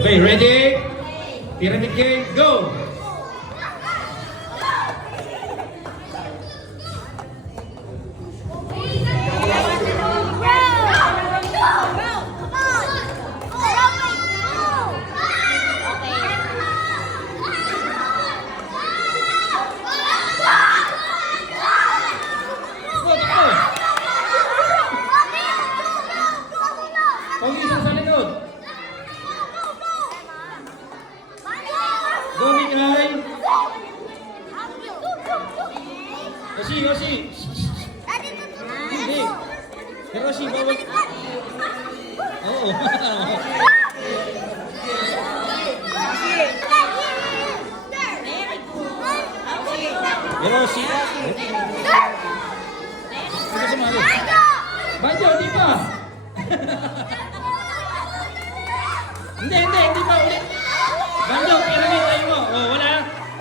Okay, ready? Pyramid game, go! Pogi sa likod. Go, Mikay. Yoshi. Hindi. Pero Yoshi, bawal. Oo. Yoshi. Sino sumali? Banjo, di pa. Hindi pa ulit. Banjo, pyramid tayo mo. Oh, wala.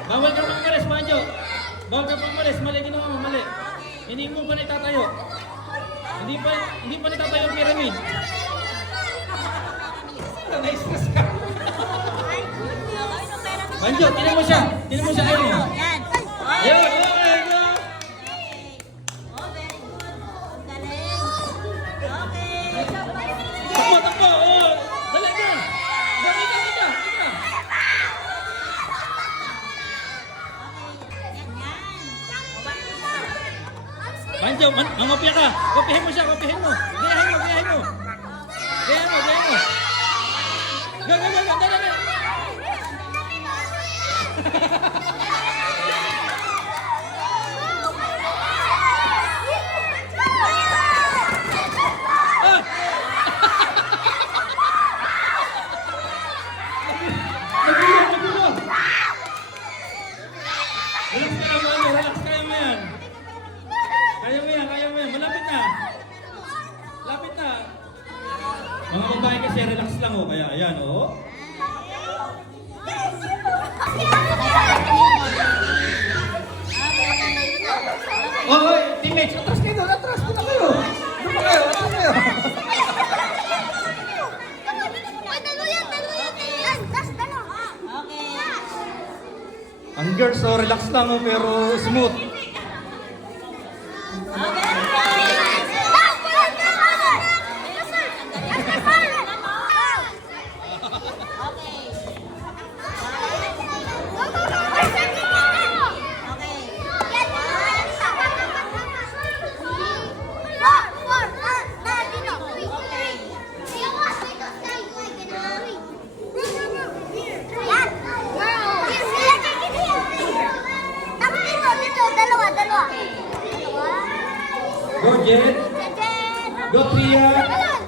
Bawal ka pang malis, Banjo. Bawal ka pang malis. Mali ginawa mo, mali. Hindi mo pa natatayo. Hindi pa natatayo ang pyramid. Na-stress ka. Banjo, tinan mo siya. Tinan mo siya. Ayun. Ayun. Takbo. Oh. Dali ka. Kita. Banjo, mangopya ka. Kopyahin mo siya, kopyahin mo. Gayahin mo. Go. Dali. Relax, kaya mo yan. Malapit na. Mga babae kasi relax lang oh. Kaya ayan oh. Hoy, teammates, atras kayo. Atras pa kayo. Atras kayo. Ang girls, so relax lang oh, pero smooth. Go, Jen. Go, Priya.